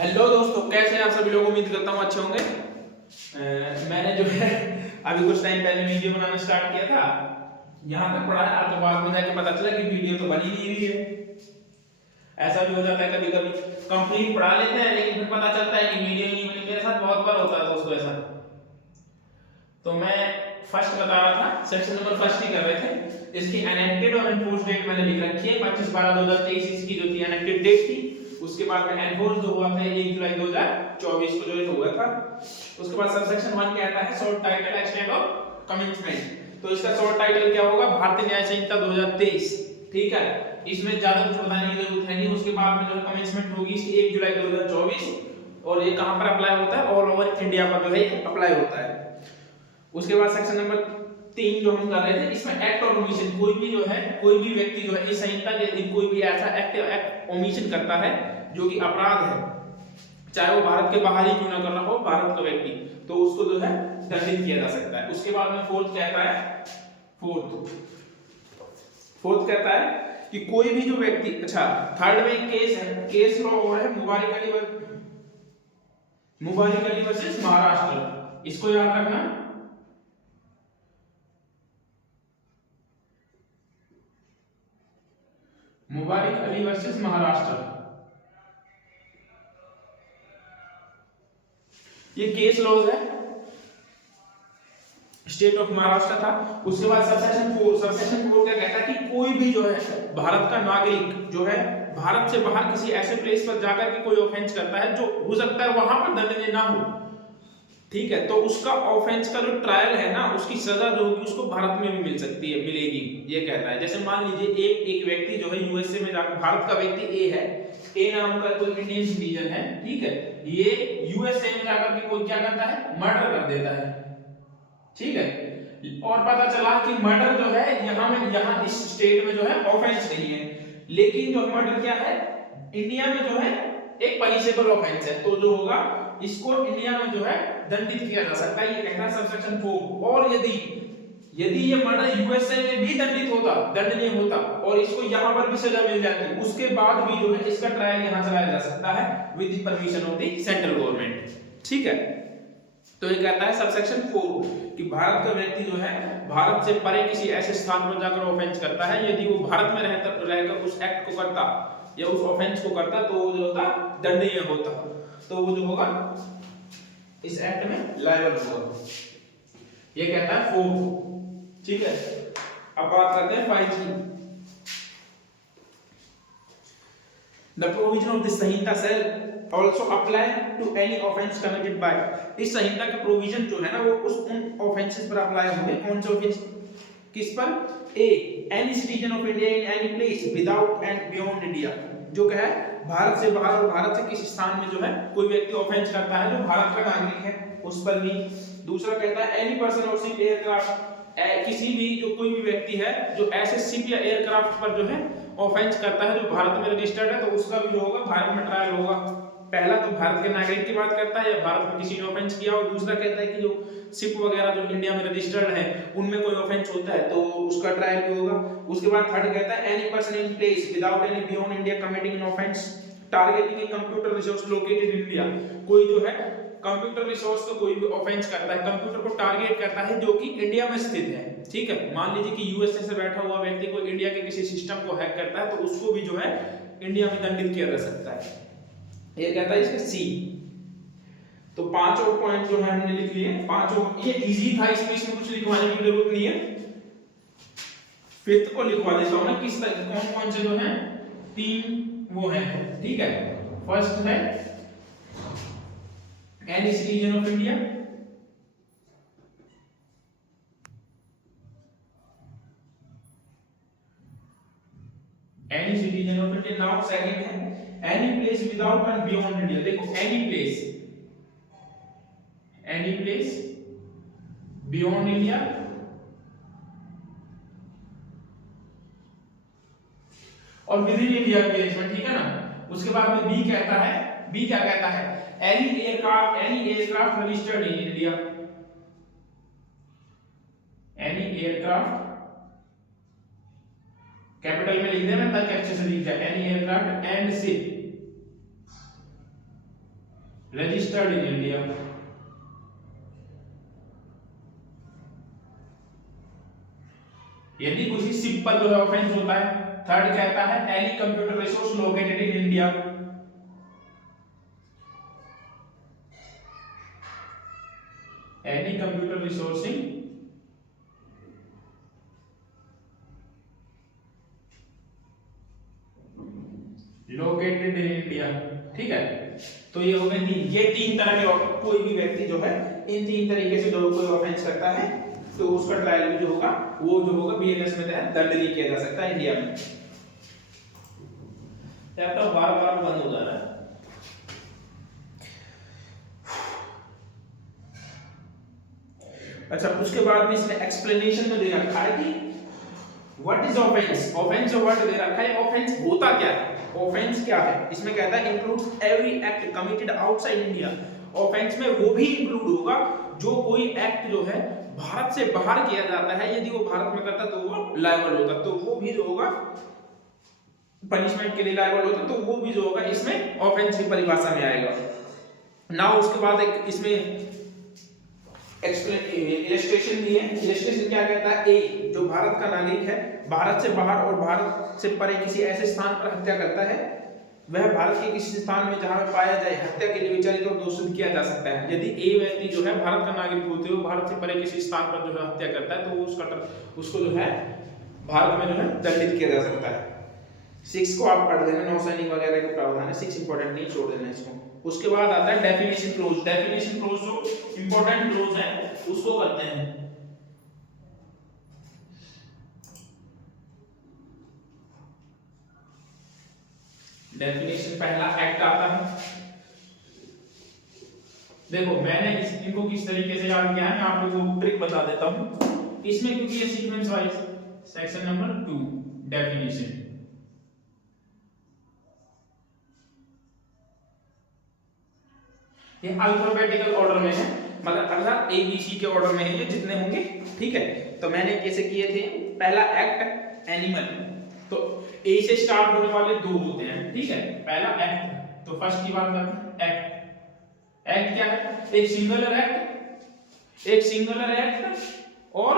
Hello दोस्तों, कैसे हैं आप सभी लोग। उम्मीद करता हूँ अच्छे होंगे। मैंने जो है अभी कुछ टाइम पहले वीडियो बनाना स्टार्ट किया था, यहाँ तक पढ़ा है, तो बाद में जाके पता चला कि वीडियो तो बनी नहीं हुई है। ऐसा भी हो जाता है कभी कभी, कंप्लीट पढ़ा लेते हैं लेकिन फिर पता चलता है कि वीडियो नहीं बनी। मेरे साथ बहुत बार होता है दोस्तों ऐसा। तो मैं फर्स्ट बता रहा था, सेक्शन नंबर फर्स्ट ही कर रहे थे। इसकी एनेक्टेड और एनफोर्स डेट मैंने लिख रखी है 25/12/2023 इसकी जो थी एनेक्टेड डेट थी। उसके बाद में एनफोर्स जो हुआ था 1 जुलाई 2024 को जो हुआ था। उसके बाद सबसेक्शन 1 कहता है शॉर्ट टाइटल एक्सटेंड और कमिटमेंट। तो इसका शॉर्ट टाइटल क्या होगा, भारतीय न्याय संहिता 2023। ठीक है, इसमें ज्यादा कुछ बताने की जरूरत है नहीं। उसके बाद में जो कमिटमेंट होगी इसकी 1 जुलाई 2024, और ये कहां पर अप्लाई होता है, ऑल ओवर इंडिया पर जो है अप्लाई होता है। उसके बाद सेक्शन नंबर 3 जो हम कर रहे थे, इसमें एक्ट और ओमिशन, कोई भी जो है, कोई भी व्यक्ति जो है इस संहिता के अधीन कोई भी ऐसा एक्ट ओमिशन करता है जो कि अपराध है, चाहे वो भारत के बाहर ही क्यों ना कर रहा हो, भारत का व्यक्ति, तो उसको जो है दंडित किया जा सकता है। उसके बाद में फोर्थ कहता है, फोर्थ कहता है कि कोई भी जो व्यक्ति, अच्छा थर्ड में केस है, केस लॉ और है मुबारिक अली वर्सेस महाराष्ट्र, इसको याद रखना। मुबारिक अली वर्सेस महाराष्ट्र, ये केस लॉज है, स्टेट ऑफ महाराष्ट्र था। उसके बाद सबसेक्शन 4 क्या कहता है कि कोई भी जो है भारत का नागरिक जो है भारत से बाहर किसी ऐसे प्लेस पर जाकर के कोई ऑफेंस करता है जो हो सकता है वहां पर दंडनीय ना हो, ठीक है, तो उसका ऑफेंस का जो ट्रायल है ना, उसकी सजा जो होगी उसको भारत में भी मिल सकती है, मिलेगी, ये कहता है। जैसे मान लीजिए एक व्यक्ति जो है यूएसए में जाकर, भारत का व्यक्ति ए है, ए नाम का कोई इंडियन सिटीजन है, ठीक है, ये यूएसए में जाकर के कोई क्या करता है, मर्डर कर देता है, ठीक है, और पता चला कि मर्डर जो है यहाँ इस स्टेट में जो है ऑफेंस नहीं है, लेकिन जो मर्डर क्या है, इंडिया में जो है एक पनिशेबल ऑफेंस है, तो जो होगा इसको इंडिया में जो है दंडित किया जा सकता है, ये कहना है सबसेक्शन 4। और यदि ये मर्डर यूएसए में भी दंडित होता, दंडनीय होता, और इसको यहाँ पर भी सजा मिल जाती, उसके बाद भी जो है इसका ट्रायल यहाँ चलाया जा सकता है with the permission of the central government, ठीक है। तो ये कहता है सबसेक्शन 4 कि भारत का व्यक्ति जो है भारत से परे किसी ऐसे स्थान पर जाकर ऑफेंस करता है, यदि वो भारत में रहकर उस एक्ट को करता या उस ऑफेंस को करता तो वो जो होता दंडनीय होता, तो वो जो होगा इस एक्ट में लायबल होगा, ये कहता है 4, ठीक है। अब बात करते हैं 5 की। The provision of this Samhita shall also apply to any offense committed by, इस संहिता का प्रोविजन जो है ना वो उन ऑफेंसेस पर अप्लाई होंगे। कौन से ऑफेंस, किस पर, a any citizen of India in any place without and beyond India, जो क्या है भारत से बाहर और भारत से किसी स्थान में जो है कोई व्यक्ति ऑफेंस करता है जो भारत का नागरिक है उस पर भी। दूसरा कहता है एनी पर्सन और शिप एयरक्राफ्ट, किसी भी जो कोई भी व्यक्ति है जो ऐसे शिप या एयरक्राफ्ट पर जो है ऑफेंस करता है जो भारत में रजिस्टर्ड है, तो उसका भी जो होगा भारत में ट्रायल होगा। पहला तो भारत के नागरिक की बात करता है या भारत में किसी ने ऑफेंस किया, और दूसरा कहता है कि जो शिप वगैरह जो इंडिया में रजिस्टर्ड है उनमें कोई ऑफेंस होता है तो उसका ट्रायल भी होगा। उसके बाद थर्ड कहता है any person in place without any beyond India committing an offence targeting a computer resource located in India, कोई जो है कंप्यूटर रिसोर्स को कोई भी ऑफेंस करता है, कंप्यूटर को टारगेट करता है जो कि इंडिया में स्थित है, ठीक है। मान लीजिए कि यूएसए से बैठा हुआ व्यक्ति कोई इंडिया के किसी सिस्टम को हैक करता है तो उसको भी जो है इंडिया में दंडित किया जा सकता है, ये कहता है इसका सी। तो 5 और पॉइंट जो है हमने लिख लिए, 5 ये इजी था, इसमें कुछ लिखवाने की जरूरत नहीं है। फिफ्थ को लिखवा देता हूं ना, किस तरह कौन कौन से जो है 3 वो है, ठीक है। फर्स्ट है any citizen of India, any citizen of India. Now second है any place without and beyond India. देखो एनी प्लेस बियॉन्ड इंडिया, और विद इन इंडिया प्लेस में, ठीक है ना। उसके बाद में बी कहता है, बी क्या कहता है, any aircraft registered in India, any aircraft capital में लिख देना ताकि अच्छे से दिख जाए, any aircraft and ship registered in India. यदि किसी शिप पर जो है ऑफेंस होता है। थर्ड कहता है any computer resource located in India. Any computer resource in located in India. ठीक है, तो ये हो गए तीन, ये तीन तरह के कोई भी व्यक्ति जो है इन तीन तरीके से जो कोई ऑफेंस करता है तो उसका ट्रायल भी जो होगा वो जो होगा बीएनएस में तहत दंडनीय किया जा सकता है इंडिया में। तो बार बार बंद हो जा रहा है। अच्छा, उसके बाद में इसमें एक्सप्लेनेशन में दे रखा है कि व्हाट इज ऑफेंस। ऑफेंस जो वर्ड दे रखा है, ऑफेंस होता क्या है, ऑफेंस क्या है। इसमें कहता है includes every act committed outside India. Offence में वो भी इंक्लूड होगा जो कोई एक्ट जो है भारत से बाहर किया जाता है, यदि वो भारत में करता तो वो लायबल होता, तो वो भी जो होगा पनिशमेंट के लिए लायबल होता, तो वो भी जो होगा इसमें ऑफेंस की परिभाषा में आएगा। नाउ उसके बाद एक इसमें इलस्ट्रेशन दी है। इलस्ट्रेशन क्या कहता है, ए जो भारत का नागरिक है भारत से बाहर और भारत से परे किसी ऐसे स्थान पर हत्या करता है, वह भारत के किसी स्थान में जहां पाया जाए हत्या के लिए विचारित और दोषी किया जा सकता है। यदि ए व्यक्ति जो है भारत का नागरिक होते हुए भारत से परे किसी स्थान पर जो है हत्या करता है तो वो उसको जो है भारत में जो है दंडित किया जा सकता है। 6 को आप पढ़ देना, नौसैनिक वगैरह का प्रावधान है, 6 इंपॉर्टेंट नहीं, छोड़ देना इसको। उसके बाद आता है डेफिनेशन क्लोज। डेफिनेशन क्लोज जो इंपॉर्टेंट क्लोज है उसको करते हैं। डेफिनेशन पहला एक्ट आता है। देखो मैंने इनको किस तरीके से याद किया है, मैं आप लोगों को ट्रिक बता देता हूं इसमें, क्योंकि ये sequence wise. Section number 2 definition. ये अल्फाबेटिकल ऑर्डर में है, मतलब अगर ए बी सी के ऑर्डर में है ये जितने होंगे। ठीक है, तो मैंने कैसे किए थे, पहला एक्ट एनिमल, तो ए से स्टार्ट होने वाले दो होते हैं। ठीक है, पहला एक्ट, तो फर्स्ट की बात करते हैं एक्ट। एक्ट क्या है, एक सिंगुलर एक्ट, एक सिंगुलर एक्ट और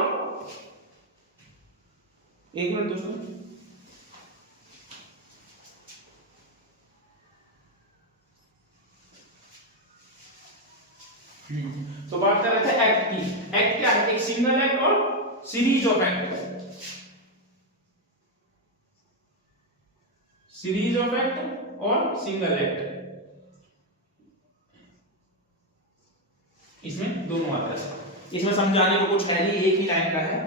एक मिनट दोस्तों, तो बात कर रहे थे एक्ट की। एक्ट क्या है, एक सिंगल एक्ट और series of act. Series of act और सिंगल एक्ट, इसमें दोनों आता है। इसमें समझाने को कुछ है नहीं, एक ही लाइन का है।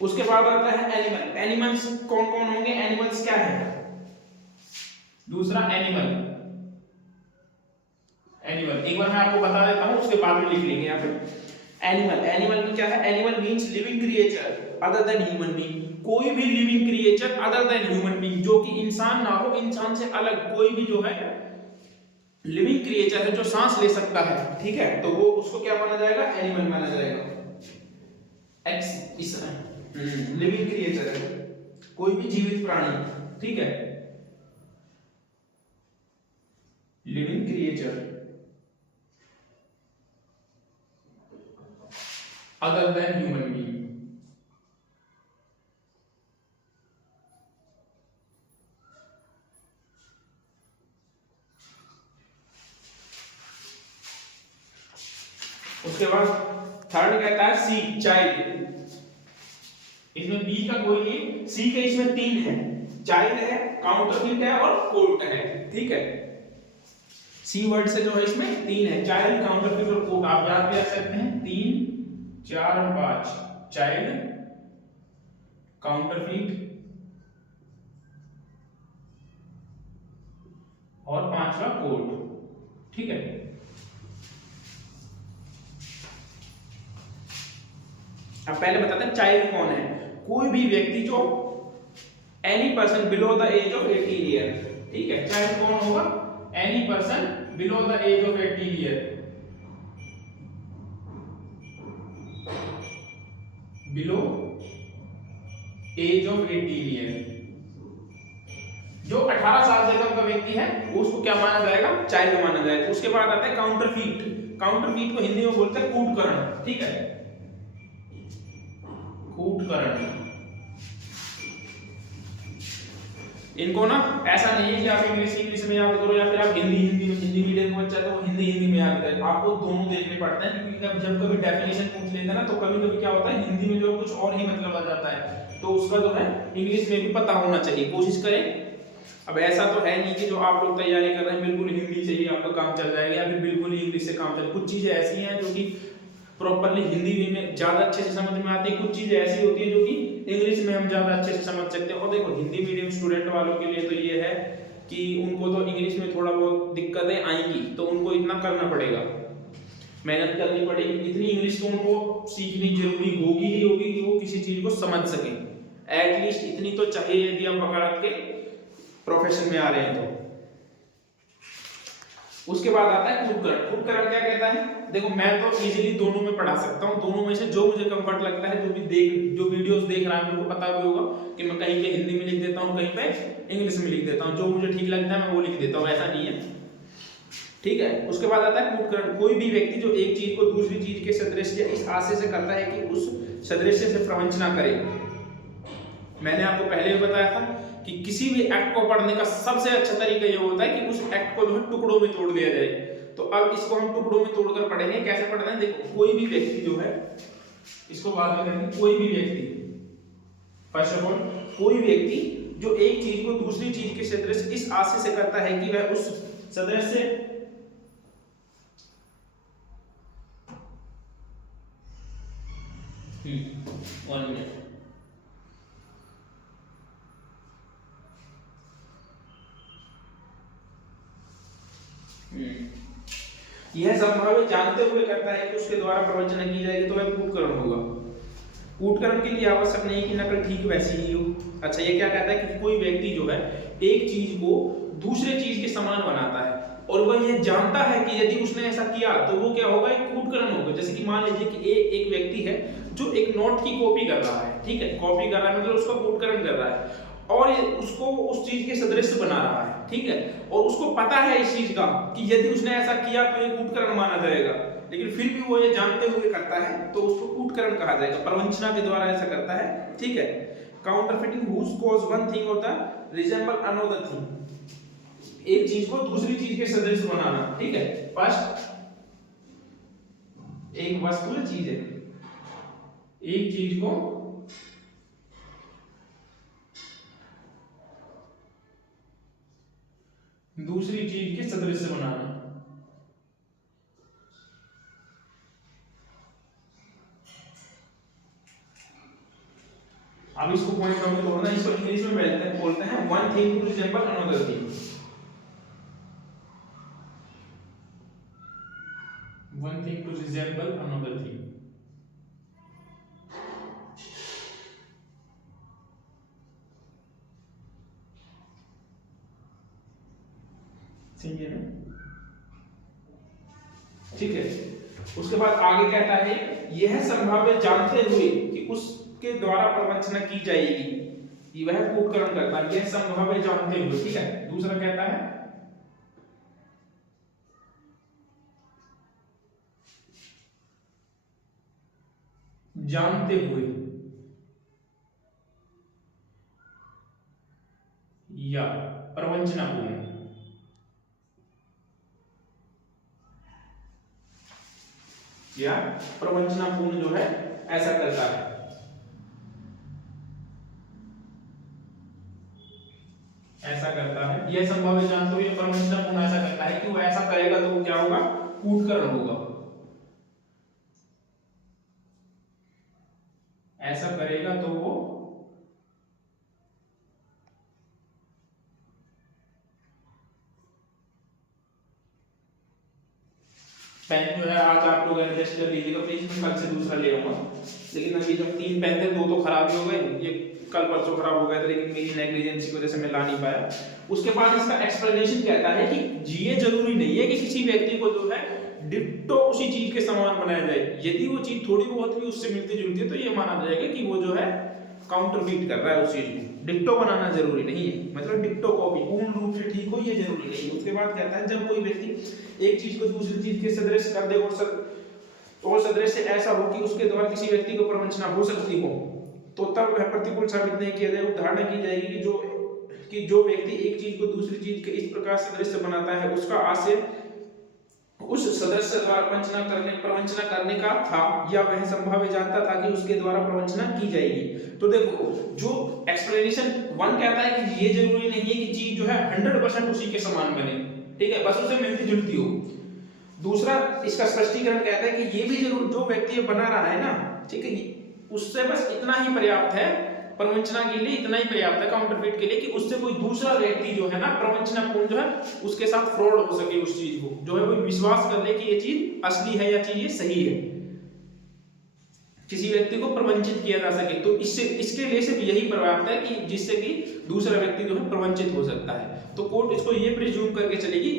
उसके बाद आता है एनिमल। एनिमल्स कौन कौन होंगे, एनिमल्स क्या है, दूसरा एनिमल। एनिमल एक बार मैं आपको बता देता हूं, उसके बाद में लिख लेंगे यहाँ पे। एनिमल, एनिमल में क्या है, animal means living creature other than human being. कोई भी living creature other than human being, जो कि इंसान ना हो, इंसान से अलग कोई भी जो है लिविंग क्रिएचर है जो सांस ले सकता है। ठीक है, तो वो उसको क्या माना जाएगा, एनिमल माना जाएगा। एक्स इस लिविंग क्रिएचर है, कोई भी जीवित प्राणी। ठीक है, living creature other than human being. उसके बाद थर्ड कहता है सी, चाइल्ड। इसमें बी का कोई नहीं, सी के इसमें 3 है, चाइल्ड है, काउंटरफिट है और कोर्ट है। ठीक है, सी वर्ड से जो है इसमें 3 है, चाइल्ड, काउंटरफिट और कोर्ट। आप याद भी रख सकते हैं 3 4 और 5, चाइल्ड, काउंटरफिट और 5वां कोर्ट। ठीक है, अब पहले बताते हैं चाइल्ड कौन है। कोई भी व्यक्ति जो any person below the age of 18 year. ठीक है, चाइल्ड कौन होगा, any person below the age of 18 year, below age of 18 year. जो 18 साल से कम का व्यक्ति है वो उसको क्या माना जाएगा, चाइल्ड माना जाएगा। उसके बाद आता है काउंटरफीट। काउंटरफीट को हिंदी में बोलते हैं कूटकरण, ठीक है, कूटकरण। इनको ना ऐसा नहीं है कि आप इंग्लिश में याद करो या फिर आप हिंदी मीडियम का बच्चा तो वो हिंदी में याद करे, आपको दोनों देखने पड़ते हैं, क्योंकि जब कभी डेफिनेशन पूछ लेते हैं ना तो कभी कभी क्या होता है हिंदी में जो कुछ और ही मतलब आ जाता है, तो उसका जो है इंग्लिश में भी पता होना चाहिए, कोशिश करें। अब ऐसा तो है नहीं कि जो आप लोग तैयारी कर रहे हैं बिल्कुल हिंदी से ही आपका काम चल जाएगा या फिर बिल्कुल ही इंग्लिश से काम चल, कुछ चीजें ऐसी हैं जो कि प्रॉपर्ली हिंदी में ज्यादा अच्छे से समझ में आती है, कुछ चीजें ऐसी होती है जो कि इंग्लिश में हम ज्यादा अच्छे से समझ सकते हैं। और देखो हिंदी मीडियम स्टूडेंट वालों के लिए तो ये है कि उनको तो इंग्लिश में थोड़ा बहुत दिक्कतें आएंगी, तो उनको इतना करना पड़ेगा, मेहनत करनी पड़ेगी, इतनी इंग्लिश तो उनको सीखनी जरूरी होगी ही होगी कि वो किसी चीज को समझ सके, एटलीस्ट इतनी तो चाहिए यदि हम वकालत के प्रोफेशन में आ रहे हैं तो। उसके बाद आता है कूटकरण। कूटकरण क्या कहता है, देखो मैं तो इजीली दोनों में पढ़ा सकता हूँ, दोनों में से जो मुझे कंफर्ट लगता है, जो वीडियोस देख रहा है उनको पता भी होगा कि मैं कहीं पे हिंदी में लिख देता हूँ, कहीं पे इंग्लिश में लिख देता हूँ, जो मुझे ठीक लगता है मैं वो लिख देता हूँ, ऐसा नहीं है, ठीक है। उसके बाद आता है कूटकरण। कोई भी व्यक्ति जो एक चीज को दूसरी चीज के सदृश या इस आशय से करता है कि उस सदृश से प्रवंचना करे। मैंने आपको पहले भी बताया था कि किसी भी एक्ट को पढ़ने का सबसे अच्छा तरीका ये होता है कि उस एक्ट को जो है टुकड़ों में तोड़ दिया जाए। तो अब इसको हम टुकड़ों में तोड़कर पढ़ेंगे, कैसे पढ़ना है देखो। कोई भी व्यक्ति जो है, इसको बाद में करेंगे, कोई भी व्यक्ति, फर्स्ट ऑफ ऑल कोई व्यक्ति जो एक चीज को दूसरी चीज के सदृश इस आशय से करता है कि वह उस सदृश से वन मिनट, यह संभावित जानते हुए करता है कि उसके द्वारा प्रवंचना की जाएगी तो वह कूटकरण होगा। कूटकरण के लिए आवश्यक नहीं कि नकल ठीक वैसी ही हो। अच्छा, ये क्या कहता है कि कोई व्यक्ति जो है एक चीज को दूसरे चीज के समान बनाता है और वह यह जानता है कि यदि उसने ऐसा किया तो वो क्या होगा, एक कूटकरण होगा। जैसे कि मान लीजिए कि एक व्यक्ति है जो एक नोट की कॉपी कर रहा है, ठीक है, कॉपी कर रहा है मतलब उसका कूटकरण कर रहा है और उसको उस चीज के सदृश बना रहा है, ठीक है, और उसको पता है इस चीज का कि यदि उसने ऐसा किया तो ये कूटकरण माना जाएगा, लेकिन फिर भी वो ये जानते हुए करता है तो उसको कूटकरण कहा जाएगा, प्रवंचना के द्वारा ऐसा करता है, ठीक है। Counterfeiting whose cause one thing or the resemble another thing, एक चीज को दूसरी चीज के सदृश बनाना, ठीक है। फर्स्ट एक वस्तु है, चीज है, एक चीज को दूसरी चीज के सदृश बनाना। अब इसको पॉइंट आउट करना, इसको इंग्लिश में बोलते हैं one thing to resemble another thing, one thing to resemble another thing. सही है ना, ठीक है। उसके बाद आगे कहता है यह संभाव्य जानते हुए कि उसके द्वारा प्रवंचना की जाएगी, वह कूटकरण करता है, यह संभाव्य जानते हुए, ठीक है। दूसरा कहता है जानते हुए या प्रवंचनापूर्ण, या प्रवंचनापूर्ण जो है ऐसा करता है, ऐसा करता है। यह संभाव्य जानते हुए प्रवंचनापूर्ण ऐसा करता है कि वो ऐसा करेगा तो वो क्या होगा, कूटकरण होगा, ऐसा करेगा तो वो पेन जो है आज आप लोग एडजस्ट कर लीजिएगा प्लीज, मैं कल से दूसरा ले आऊंगा। लेकिन अभी जब 3 पेन थे 2 तो खराब ही हो गए, ये कल परसों खराब हो गए थे, लेकिन मेरी नेग्लिजेंसी की वजह से मैं ला नहीं पाया। उसके बाद इसका एक्सप्लेनेशन कहता है कि ये जरूरी नहीं है कि किसी व्यक्ति को जो है डिट्टो उसी चीज के समान बनाया जाए, यदि वो चीज थोड़ी बहुत भी उससे मिलती जुलती है तो ये माना जाएगा कि वो जो है काउंटरफीट कर रहा है उस चीज को। डिक्टो बनाना जरूरी नहीं है, मतलब डिक्टो कॉपी पूर्ण रूप से ठीक हो ये जरूरी नहीं है। उसके बाद कहता है जब कोई व्यक्ति एक चीज को दूसरी चीज के सदृश कर दे और सदृश ऐसा हो कि उसके द्वारा किसी व्यक्ति को प्रवंचना हो सकती हो, तो तब वह प्रतिकूल साबित नहीं किया जाएगा। धारणा की जाएगी कि जो व्यक्ति एक चीज को दूसरी चीज के इस प्रकार सदृश बनाता है उसका आशय उस सदस्य द्वारा प्रवंचना करने का था, या वह संभाव्य जानता था कि उसके द्वारा प्रवंचना की जाएगी। तो देखो जो एक्सप्लेनेशन 1 कहता है कि ये जरूरी नहीं है कि चीज जो है 100% उसी के समान बने, ठीक है, बस उसे मिलती जुलती हो। दूसरा इसका स्पष्टीकरण कहता है कि ये भी जरूर जो व्यक्ति ये बना रहा है ना, ठीक है, उससे बस इतना ही पर्याप्त है प्रवंचना के लिए, इतना ही पर्याप्त है काउंटरफीट के लिए कि उससे कोई दूसरा व्यक्ति जो है ना प्रवंचना पूर्ण जो है उसके साथ फ्रॉड हो सके, उस चीज को जो है वो विश्वास कर ले कि ये चीज असली है या चीज ये सही है, किसी व्यक्ति को प्रवंचित किया जा सके। तो इसके लिए सिर्फ यही पर्याप्त है कि जिससे कि दूसरा व्यक्ति जो है प्रवंचित हो सकता है। तो कोर्ट इसको ये प्रिज्यूम करके चलेगी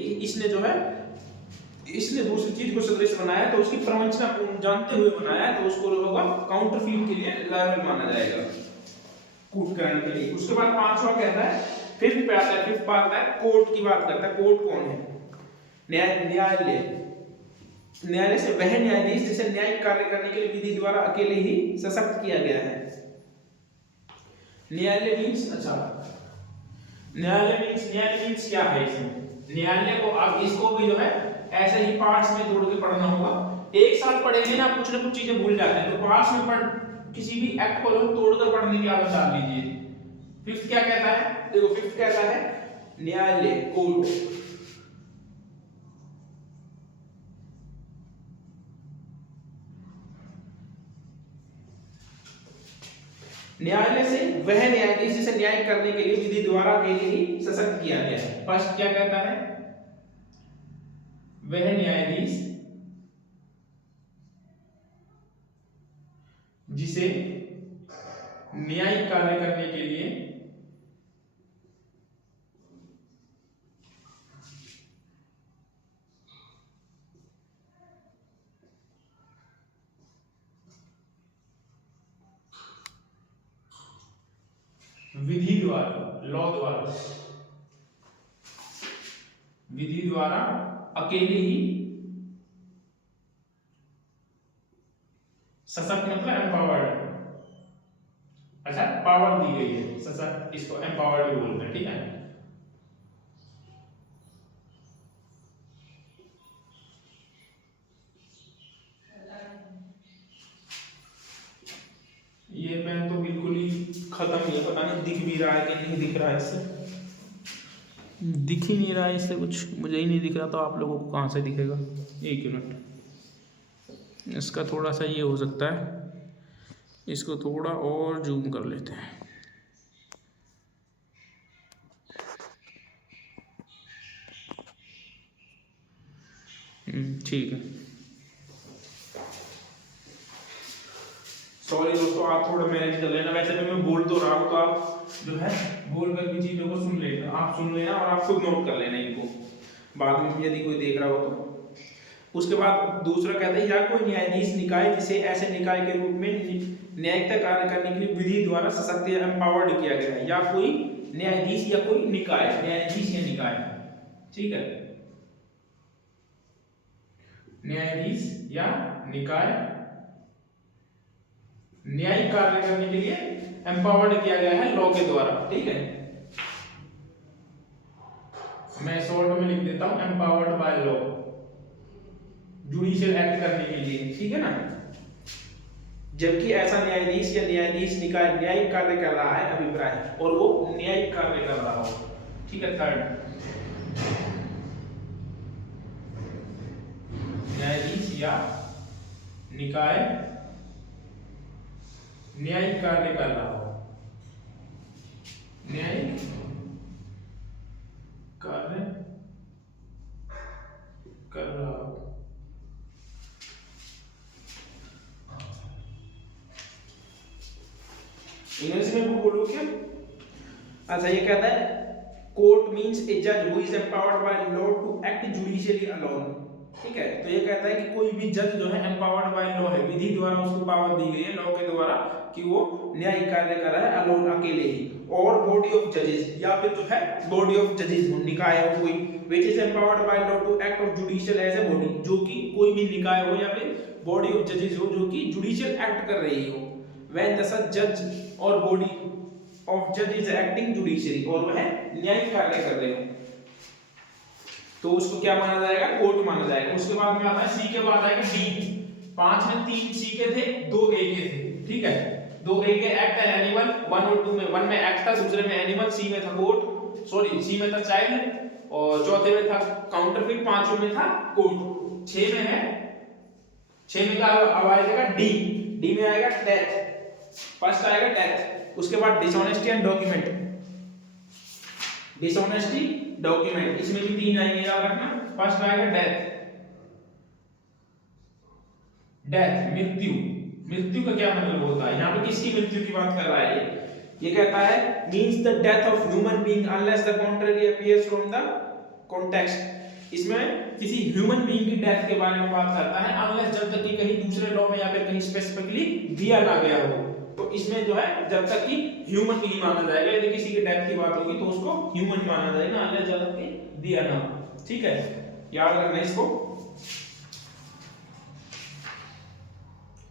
इसने दूसरी चीज को सदृश बनाया तो उसकी प्रवंचना जानते हुए बनाया, तो उसको होगा काउंटरफीट के लिए लायबल माना जाएगा, कूट कराने के लिए। उसके बाद 5वां कहता है, फिफ्थ पे आता है, फिफ्थ पे आता है कोर्ट की बात करता है। कोर्ट कौन है? न्यायालय से वह न्यायाधीश जिसे न्यायिक कार्य करने के लिए विधि द्वारा अकेले ही सशक्त किया गया है। न्यायालय मींस क्या है इसमें? न्यायालय को अब इसको भी जो है ऐसे ही पार्ट्स में तोड़ के पढ़ना होगा। एक साथ पढ़ेंगे ना कुछ ना कुछ चीजें भूल जाते हैं, तो पार्ट्स में किसी भी एक्ट को तोड़कर पढ़ने की आदत डाल लीजिए। फिफ्थ क्या कहता है? देखो फिफ्थ कहता है न्यायालय कोर्ट न्यायालय से वह न्यायाधीश जिसे न्याय करने के लिए विधि द्वारा अकेले ही सशक्त किया गया है। फर्स्ट क्या कहता है? वह न्यायाधीश जिसे न्यायिक कार्य करने के लिए विधि द्वारा अकेले ही सशक्त मतलब एम्पावर्ड, अच्छा पावर दी गई है, सशक्त इसको एम्पावर्ड भी बोलते हैं, ठीक है। ये पेन तो बिल्कुल ही खत्म ही है, पता नहीं दिख भी रहा है कि नहीं दिख रहा है। इससे दिख ही नहीं रहा है, इससे कुछ मुझे ही नहीं दिख रहा, तो आप लोगों को कहाँ से दिखेगा? एक मिनट, इसका थोड़ा सा ये हो सकता है, इसको थोड़ा और जूम कर लेते हैं। ठीक है, सॉरी दोस्तों, आप थोड़ा मैनेज कर लेना। वैसे भी मैं बोल तो रहा हूँ, तो आप जो है बोल कर भी चीजों को सुन लेना, आप सुन लेना और आप खुद नोट कर लेना इनको, बाद में यदि कोई देख रहा हो तो। उसके बाद दूसरा कहता है या कोई न्यायाधीश निकाय जिसे ऐसे निकाय के रूप में न्यायिकता कार्य करने के लिए विधि द्वारा सशक्त या एम्पावर्ड किया गया है, या कोई न्यायाधीश या कोई निकाय, न्यायाधीश या निकाय, ठीक है, न्यायाधीश या निकाय न्यायिक कार्य करने के लिए एम्पावर्ड किया गया है लॉ के द्वारा, ठीक है। मैं शॉर्ट में लिख देता हूं empowered by law, judicial act करने के लिए, ठीक है ना। जबकि ऐसा न्यायाधीश या न्यायाधीश निकाय न्यायिक कार्य कर रहा है, अभिप्राय, और वो न्यायिक कार्य कर रहा हो, ठीक है। थर्ड, न्यायाधीश या निकाय न्यायिक कार्य कर रहा हो, न्यायिक कार्य कर रहा हो, इंग्लिश में बोलो क्या? अच्छा, ये कहता है कोर्ट मींस ए जज who is empowered by law to act judicially alone, ठीक है। तो ये कहता है कि कोई भी जज जो है एम्पावर्ड बाय लॉ है, विधि द्वारा उसको पावर दी गई है लॉ के द्वारा कि वो न्यायिक कार्य कर रहा है अलोन अकेले ही, और बॉडी ऑफ जजेस या फिर जो है बॉडी ऑफ जजेस हो, निकाय हो कोई, which is empowered by law to act of judicial as a body, जो कि कोई भी निकाय हो या फिर बॉडी ऑफ जजेस हो जो कि जुडिशियल एक्ट कर रही हो, व्हेन द सच जज और बॉडी ऑफ जज इज एक्टिंग जुडिशियरी, और वह न्यायिक कार्य कर रहे हो तो उसको क्या माना जाएगा, कोर्ट माना जाएगा। उसके बाद में आता है सी के बाद आएगा डी। 5 में 3 सी के थे, 2 ए के थे, ठीक है। 2 ए के एक्ट एंड एनिमल, 1 और 2 में 1 में एक्ट था, दूसरे में एनिमल, सी में था कोर्ट, सॉरी सी में था चाइल्ड और चौथे में था काउंटरफीट, पांचवें में था कोर्ट, 6 में है, 6 में का अब आएगा डी। डी में आएगा डेथ, फर्स्ट आएगा डेथ, उसके बाद dishonesty and document, dishonesty document, इसमें भी 3 आएंगे याद रखना। फर्स्ट आएगा डेथ, डेथ मृत्यु, मृत्यु का क्या मतलब होता है, यहाँ पे किसकी मृत्यु की बात कर रहा है ये कहता है means the death of human being unless the contrary appears from the context. इसमें किसी ह्यूमन बीइंग की डेथ के बारे में बात करता है अनलेस जब तक कि कहीं दूसरे लॉ में या फिर कहीं स्पेसिफिकली दिया ना गया हो, तो इसमें जो है जब तक कि ह्यूमन ही माना जाएगा, यदि किसी की डेथ की बात होगी तो उसको ह्यूमन माना जाएगा अनलेस जब तक कि दिया ना हो, ठीक है, याद रखना इसको।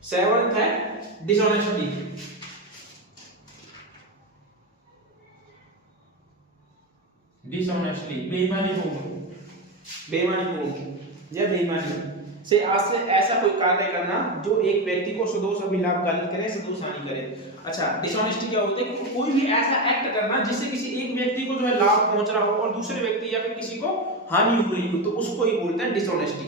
7th है डिसऑनेस्टी, डिसऑनेस्टली बेईमानीपूर्ण, बेईमानीपूर्ण या बेईमानी से आज से ऐसा कोई कार्य करना जो एक व्यक्ति को सदोष अभिलाभकारी करे, सदोष हानि करे। अच्छा, डिसऑनेस्टी क्या होती है, कोई भी ऐसा एक्ट करना जिससे किसी एक व्यक्ति को जो है लाभ पहुंच रहा हो और दूसरे व्यक्ति या फिर किसी को हानि हो रही हो, तो उसको ही बोलते हैं डिसऑनेस्टी।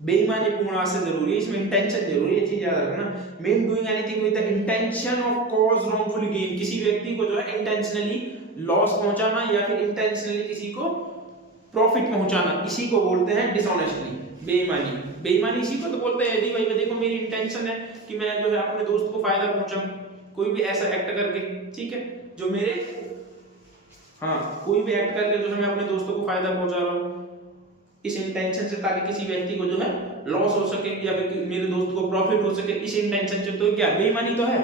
बेईमानीपूर्ण आज से जरूरी है, इसमें इंटेंशन जरूरी है, चीज याद रखना। Mean doing anything with the intention of cause wrongful gain, किसी व्यक्ति को जो है इंटेंशनली लॉस पहुंचाना या फिर इंटेंशनली किसी को प्रॉफिट पहुंचाना, इसी को बोलते हैं डिसऑनेस्टली, बेईमानी। बेईमानी इसी को तो बोलते हैं, यदि भाई देखो मेरी इंटेंशन है कि मैं जो है अपने दोस्त को फायदा पहुंचाऊं, कोई भी ऐसा एक्ट करके, ठीक है, जो मेरे कोई भी एक्ट करके जो है मैं अपने दोस्तों को फायदा पहुंचा रहा हूं इस इंटेंशन से, ताकि किसी व्यक्ति को जो है लॉस हो सके या फिर मेरे दोस्त को प्रॉफिट हो सके, इस इंटेंशन से, तो क्या बेईमानी तो है,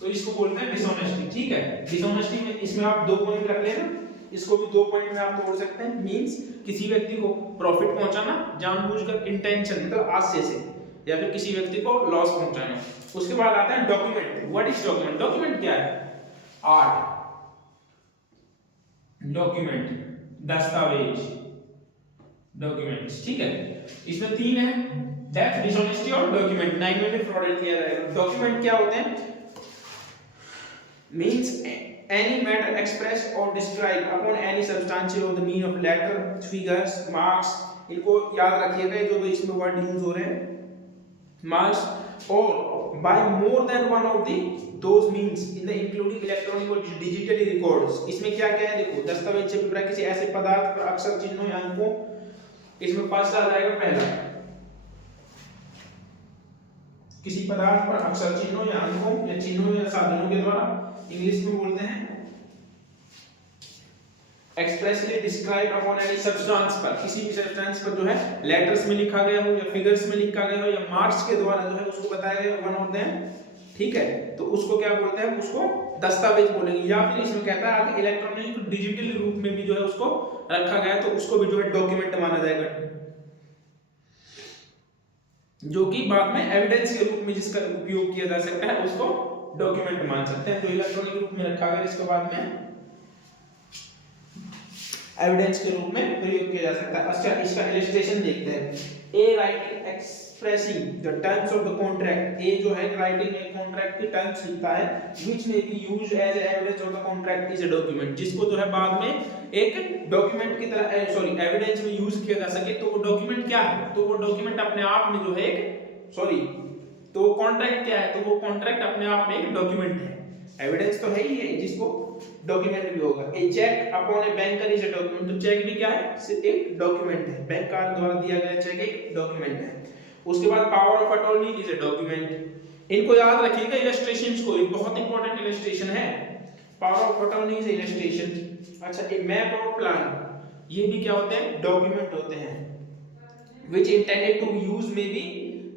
तो इसको बोलते हैं डिसऑनेस्टी, ठीक है। डिसऑनेस्टी में इसमें आप 2 पॉइंट रख लेना, इसको भी 2 पॉइंट में आप तोड़ सकते हैं। मींस किसी व्यक्ति को प्रॉफिट पहुंचाना जानबूझकर, इंटेंशन मतलब आशय से, या फिर किसी व्यक्ति को लॉस पहुंचाना। उसके बाद आता है document. What is document? Document क्या है? 8 डॉक्यूमेंट, दस्तावेज, डॉक्यूमेंट्स, ठीक है। इसमें 3 है, डेथ, डिसऑनेस्टी और डॉक्यूमेंट। 9 में भी फ्रॉड किया जाएगा। डॉक्यूमेंट क्या होते हैं? means any matter expressed or described upon any substantial of the mean of letter, figures, marks, इनको याद रखिएगा जो भी इसमें वर्ड यूज हो रहे हैं, marks, or by more than one of the those means in the including electronic or digitally records। इसमें क्या क्या है देखो, दस्तावेज से विवरण किसी ऐसे पदार्थ पर अक्षर, चिन्हों या अंकों, इसमें 5 आ जाएगा। पहला, किसी पदार्थ पर अक्षर, चिन्हों या अंकों या चिन्हों या साधनों के द्वारा, इंग्लिश में बोलते हैं expressly describe upon any substance पर, किसी भी सब्सटेंस पर जो है लेटर्स में लिखा गया हो या फिगर्स में लिखा गया हो या मार्क्स के द्वारा जो है उसको बताया गया वन ऑफ देम, ठीक है, तो उसको क्या बोलते हैं? उसको दस्तावेज बोलेंगे। या फिर इसमें कहता है आगे इलेक्ट्रॉनिक डिजिटल रूप में भी जो है उसको रखा गया, तो उसको भी जो है डॉक्यूमेंट माना जाएगा, जो कि बाद में एविडेंस के रूप में जिसका उपयोग किया जा सकता है उसको डॉक्यूमेंट मान सकते हैं। तो इलेक्ट्रॉनिक रूप में रखा गया, इसके बाद में एविडेंस के रूप में प्रयोग किया जा सकता है। अच्छा, इसका इलस्ट्रेशन देखते हैं। A writing expressing the terms of the contract, a जो है राइटिंग में कॉन्ट्रैक्ट की टर्म्स लिखता है, which may be used as evidence of the contract is a document, जिसको जो है बाद में एक डॉक्यूमेंट की तरह सॉरी एविडेंस में यूज किया जा सके, तो वो डॉक्यूमेंट क्या है? तो वो डॉक्यूमेंट अपने आप में जो है एक तो वो कॉन्ट्रैक्ट क्या है? तो वो कॉन्ट्रैक्ट अपने आप में एक डॉक्यूमेंट है। एविडेंस तो है ही है, जिसको डॉक्यूमेंट भी होगा। A cheque upon a banker is a document, तो चेक भी क्या है? सिर्फ एक डॉक्यूमेंट है। बैंकर द्वारा दिया गया चेक एक डॉक्यूमेंट है। उसके बाद power of attorney is a document. इनको याद रखिएगा इलस्ट्रेशंस को, एक बहुत इंपॉर्टेंट इलस्ट्रेशन है। Power of attorney is illustration. अच्छा, ए मैप और प्लान, ये भी क्या होते हैं? डॉक्यूमेंट होते हैं। which intended to be used may be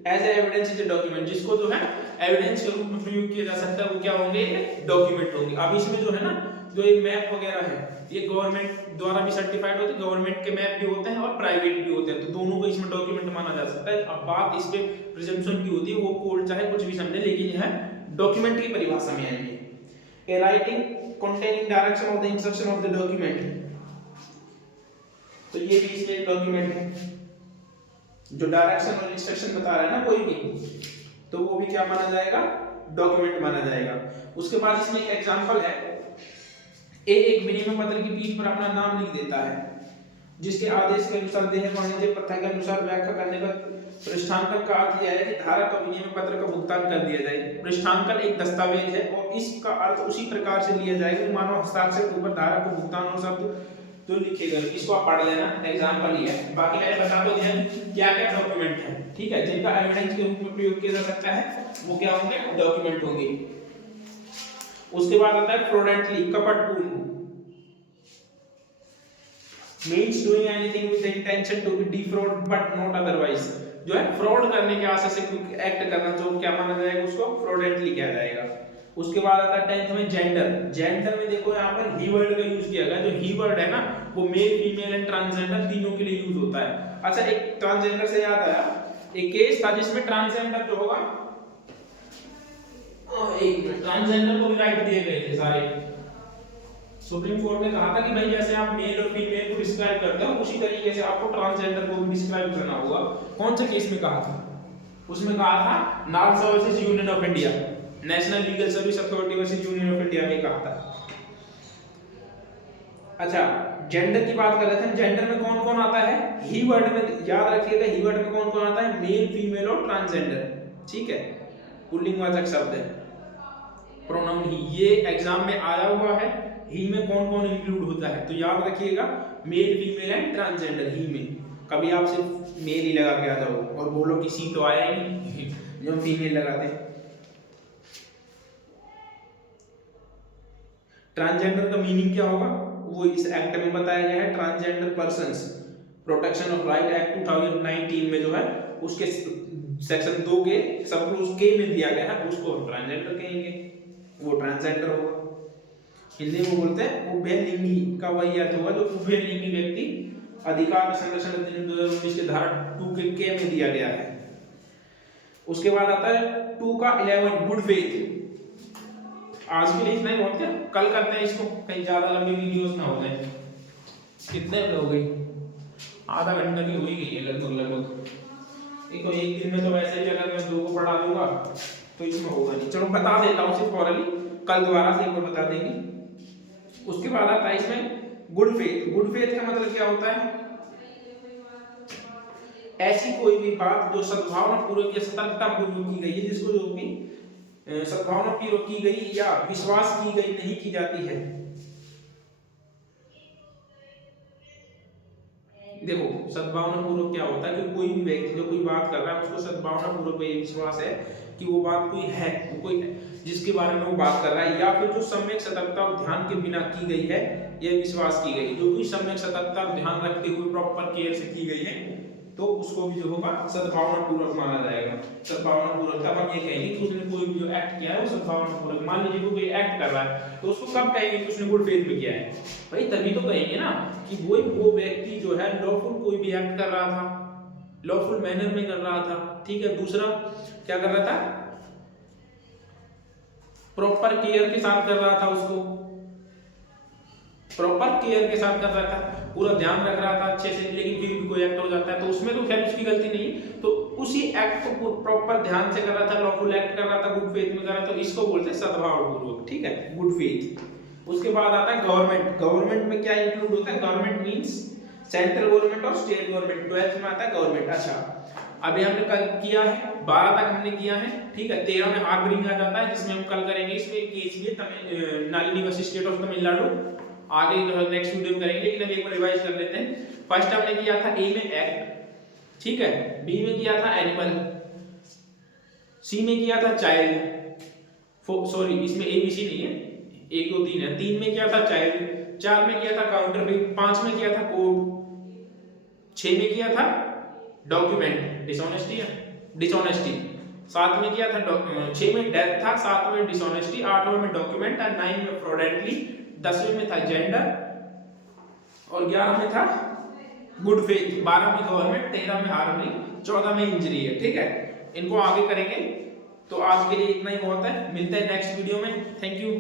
as a evidence in the document, जिसको जो है एविडेंस के रूप में प्रयोग किया जा सकता है, वो क्या होंगे, डॉक्यूमेंट होंगे। अब इसमें जो है ना, जो ये मैप वगैरह है, ये गवर्नमेंट द्वारा भी सर्टिफाइड होते हैं, गवर्नमेंट के मैप भी होते हैं और प्राइवेट भी होते हैं, तो दोनों को इसमें डॉक्यूमेंट माना जा सकता है। अब बात इस पे प्रिजम्पशन की होती है, वो कोर्ट चाहे कुछ भी समझे, लेकिन यह डॉक्यूमेंट की परिभाषा में आएंगे। ए writing containing direction of the instruction of the document, तो ये भी इसमें डॉक्यूमेंट है, जो डायरेक्शन और इंस्ट्रक्शन बता रहा है ना कोई भी, तो वो भी क्या माना जाएगा, डॉक्यूमेंट माना जाएगा। उसके बाद इसमें एक एग्जांपल है, एक विनिमय पत्र की पीठ पर अपना नाम लिख देता है, जिसके आदेश के अनुसार देह वाणिज्य प्रथा के अनुसार व्याख्या करने पर पृष्ठांकन का अर्थ यह है कि धारक को विनिमय पत्र का भुगतान कर दिया जाए। पृष्ठांकन एक दस्तावेज है और इसका अर्थ उसी प्रकार से लिया जाएगा कि मानव हस्ताक्षर के ऊपर धारक को भुगतान और शब्द तो लिखे गए, इसको आप पढ़ लेना, एग्जांपल ही है। बाकी मैंने बता तो दिया क्या क्या डॉक्यूमेंट है, ठीक है, जिनका एविडेंस के रूप में प्रयोग किया जा सकता है, वो क्या होंगे, डॉक्यूमेंट होंगे। उसके बाद आता है फ्रॉडेंटली, कपटपूर्ण, means doing anything with the intention to be defraud but not otherwise, जो है फ्रॉड करने के आशा से एक्ट करना, तो क्या माना जाएगा, उसको फ्रॉडेंटली किया जाएगा। उसके बाद आता है 10th में जेंडर। जेंडर में देखो यहाँ पर ही वर्ड का यूज किया गया, जो ही वर्ड है ना, वो मेल फीमेल एंड ट्रांसजेंडर तीनों के लिए यूज होता है। अच्छा, एक ट्रांसजेंडर से याद आया, एक केस था जिसमें ट्रांसजेंडर जो होगा, एक मिनट, ट्रांसजेंडर को भी राइट दिए गए थे सारे। सुप्रीम कोर्ट ने कहा था कि भाई जैसे आप मेल और फीमेल को डिस्क्राइब करते हो, उसी तरीके से आपको ट्रांसजेंडर को भी डिस्क्राइब करना होगा। कौन से केस में कहा था, उसमें कहा था NALSA versus union of India, national legal service authority versus union of India में कहा था। अच्छा, जेंडर की बात कर रहे थे, जेंडर में कौन कौन आता है, ही वर्ड में याद रखिएगा, ही वर्ड में कौन कौन आता है, मेल फीमेल और ट्रांसजेंडर, ठीक है, पुल्लिंगवाचक शब्द है, प्रोनाउन ही, ये एग्जाम में आया हुआ है। ही में कौन कौन इंक्लूड होता है, तो याद रखिएगा, मेल फीमेल एंड ट्रांसजेंडर। ही में कभी आप सिर्फ मेल ही लगा के आ जाओ और बोलो कि सी तो आया ही नहीं, जो फीमेल लगाते। ट्रांसजेंडर का मीनिंग क्या होगा, वो इस एक्ट में बताया गया है, transgender persons protection of right act 2019 में जो है, उसके सेक्शन 2 के सब क्लॉज के में दिया गया है, उसको हम ट्रांसजेंडर कहेंगे, वो ट्रांसजेंडर होगा। हिंदी में बोलते हैं उभयलिंगी का वही अर्थ होगा, जो उभयलिंगी व्यक्ति अधिकार संरक्षण अधिनियम 2019 के धारा 2 के में दिया गया है। उसके बाद आता है 2 का 11 गुड फेथ। आज के लिए इतना ही बहुत है, कल करते हैं इसको, कहीं ज्यादा लंबी वीडियोस ना हो जाए। कितने हो गई, आधा घंटा की हो ही गई है लगभग। देखो एक दिन में तो वैसे भी अगर मैं 2 को पढ़ा दूंगा तो इसमें होगा नहीं, चलो बता देता हूँ सिर्फ फॉरली, कल दोबारा से एक बार बता देंगे। उसके बाद आता है इसमें गुड फेथ। गुड फेथ का मतलब क्या होता है, ऐसी कोई भी बात जो सद्भावना पूर्वक या सतर्कता पूर्वक की गई है, जिसको जो भी सद्भावना पूर्वक की गई या विश्वास की गई नहीं की जाती है। देखो सद्भावना पूर्वक क्या होता है कि कोई भी व्यक्ति जो कोई बात कर रहा है, उसको सद्भावना पूर्वक ये विश्वास है कि वो बात कोई है, वो कोई जिसके बारे में वो बात कर रहा है, या फिर जो सम्यक सतर्कता और ध्यान के बिना की गई है, यह विश्वास की गई, जो कोई सम्यक सतर्कता और ध्यान रखते हुए प्रॉपर केयर से की गई है, तो उसको भी जो होगा सद्भावना पूर्वक माना जाएगा। सद्भावना पूर्वक तब हम ये कहेंगे कि उसने कोई भी जो एक्ट किया है वो सद्भावना पूर्वक। मान लीजिए कोई एक्ट कर रहा है, तो उसको कब कहेंगे कि उसने गुड फेथ में किया है, भाई तभी तो कहेंगे ना कि वो व्यक्ति जो है लॉफुल कोई भी एक्ट कर रहा था, लॉफुल मैनर में कर रहा था, ठीक है। दूसरा क्या कर रहा था, प्रॉपर केयर के साथ कर रहा था, उसको प्रॉपर केयर के साथ कर रहा था, पूरा ध्यान रख रहा था अच्छे से, लेकिन फिर भी कोई एक्ट हो जाता है तो उसमें तो खैर उसकी गलती नहीं, तो उसी एक्ट को प्रॉपर ध्यान से कर रहा था, लॉफुल एक्ट कर रहा था, गुड फेथ में कर रहा था, तो इसको बोलते हैं सद्भावपूर्वक, ठीक है, गुड फेथ। उसके बाद आता है गवर्नमेंट। गवर्नमेंट में क्या इंक्लूड होता है, गवर्नमेंट मींस सेंट्रल गवर्नमेंट और स्टेट गवर्नमेंट, 12th में आता है गवर्नमेंट। अच्छा अभी हमने कल किया है, 12 तक हमने किया है, ठीक है। 13 में हार्बरिंग आ जाता है, जिसमें हम कल करेंगे, इसमें केस भी Nalini versus state of Tamil Nadu, आगे नेक्स्ट वीडियो में करेंगे, लेकिन अब एक बार रिवाइज कर लेते हैं। फर्स्ट हमने किया था ए में एक्ट, ठीक है, बी में किया था एनिमल, सी में किया था चाइल्ड, सॉरी इसमें ए बी सी नहीं है, 1 2 3 है, 3 में किया था चाइल्ड, 4 में किया था काउंटरफीट, 5 में किया था कोड, 6 में किया था डॉक्यूमेंट, डिसऑनेस्टी है, डिसऑनेस्टी। 7 में किया था 6 में डेथ था, 7 में डिसऑनेस्टी, 8वें में डॉक्यूमेंट और 9 में फ्रॉडेंटली, 10वें में था जेंडर और 11 में था गुड फेथ, 12 में गवर्नमेंट, 13 में हार्मनी, 14 में इंजरी है। ठीक है, इनको आगे करेंगे। तो आज के लिए इतना ही बहुत है, मिलते हैं नेक्स्ट वीडियो में। Thank you.